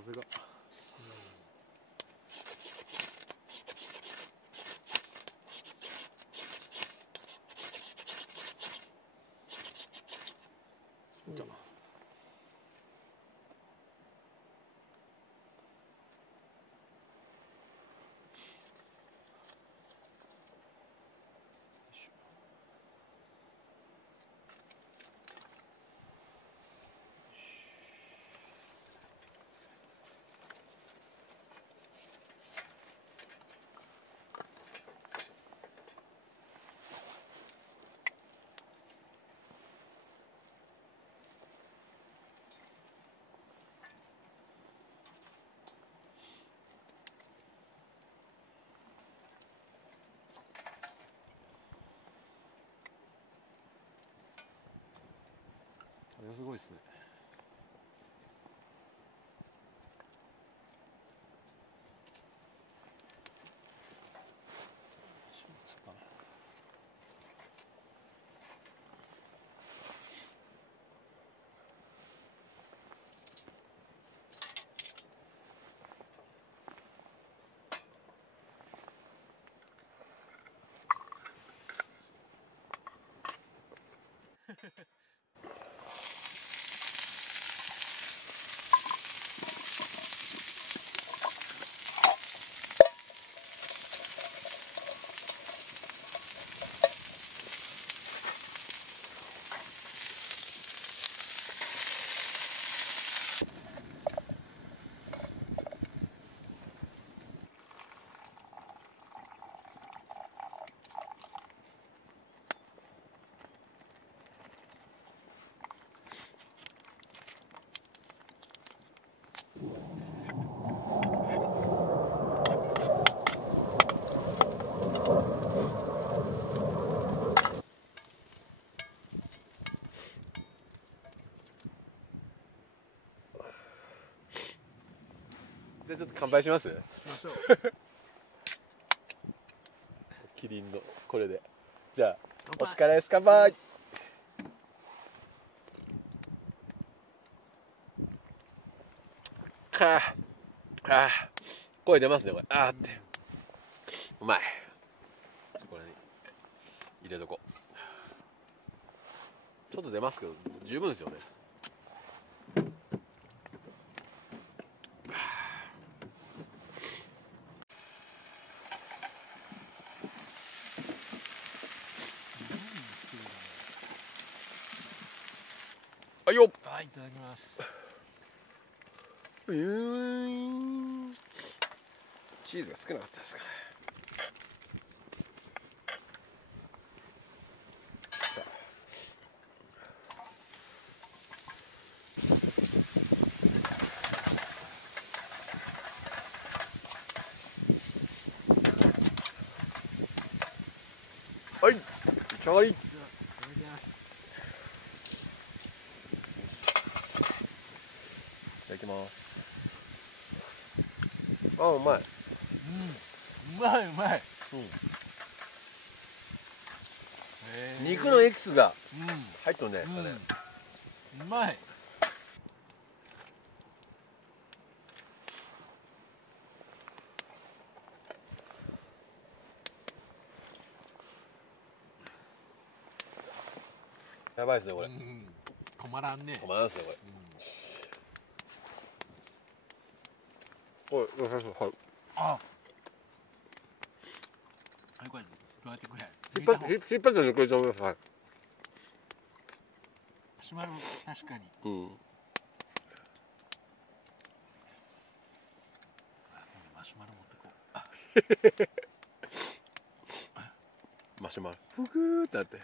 風が。いた。すごいですね。じゃあちょっと乾杯します。キリンのこれで。じゃあお疲れです。乾杯。声出ますねこれ。あーってうまい。そこらに入れとこう。ちょっと出ますけど十分ですよね。はいよ。はい、いただきます。チーズが少なかったですかね。はい、召し上がり。いただきます。あ、うまい。うまい、うまい。肉のエキスが入っとんじゃないですかね。うまい。やばいですねこれ。止まらんね。止まらんですねこれ。はい、よしよし、はい。あ。はい、これ、どうやってくれ。引っ張って抜けちゃいます。はい。マシュマロ、確かに。マシュマロ持ってこう。マシュマロ。ふぐーってなって。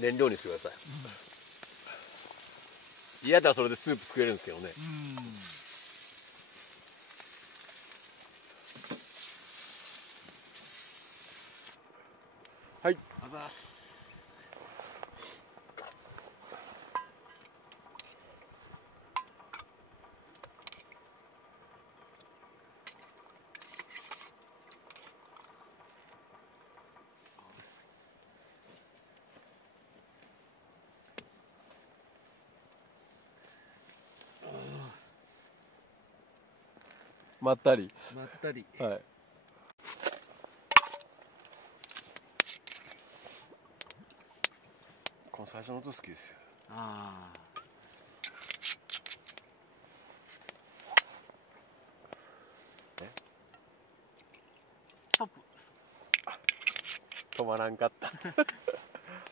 燃料にしてください。嫌だったらそれでスープ作れるんですけどね。はい。あざーす。まったり。まったり。はい。この最初の音好きですよ。ああ。ストップ。止まらんかった。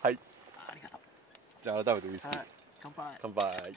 はい。ありがとう。じゃあ改めてウイスキー。はい。乾杯。乾杯。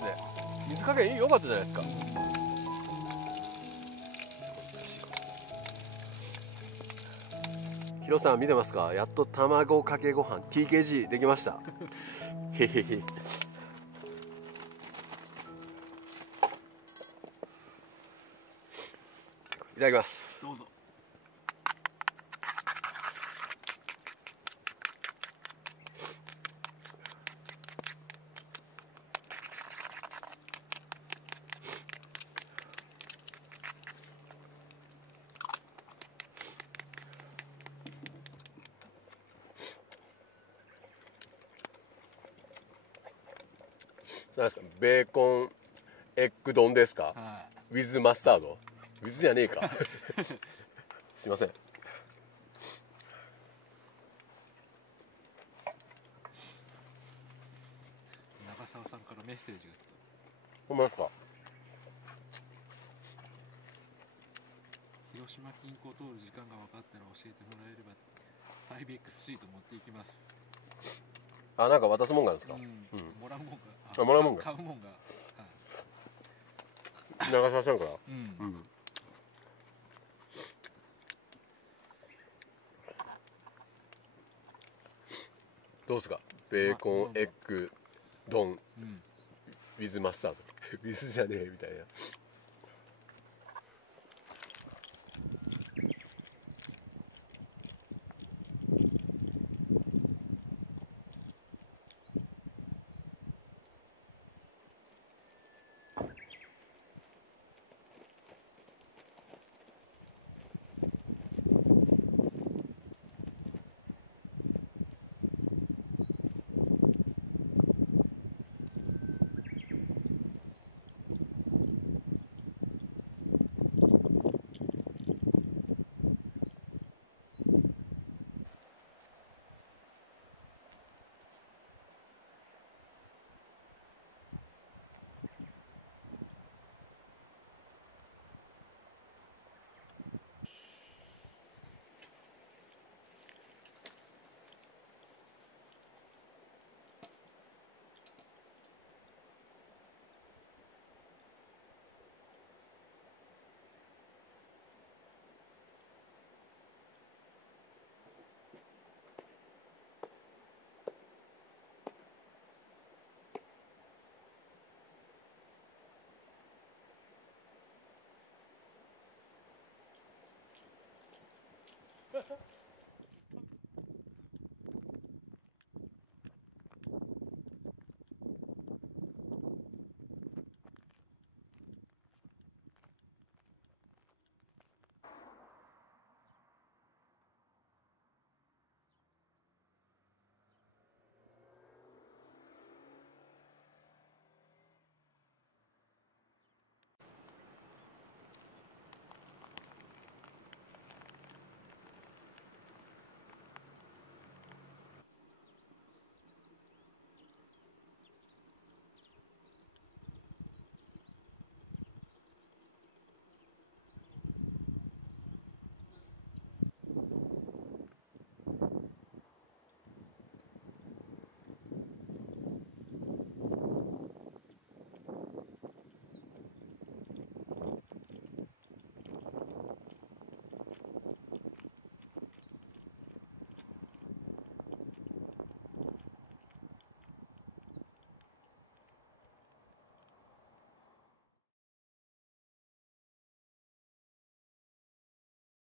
ね。水加減良かったじゃないですか。ヒロさん見てますか？やっと卵かけご飯 TKG できました。へへへ。いただきます。どうぞ。何ですか？ベーコンエッグ丼ですか？はい。ウィズマスタード？ウィズじゃねえか。すいません。長澤さんからメッセージが。ほんまですか？広島近郊通る時間が分かったら教えてもらえれば 5X シート持っていきます。あ、なんか渡すもんがあるんですか？うん。うん。もらうもんが。あ、もらうもんが。買うもんが。長澤さんから。うん。うん。どうですか？ベーコンエッグ丼うん。ウィズマスタード。ウィズじゃねえみたいな。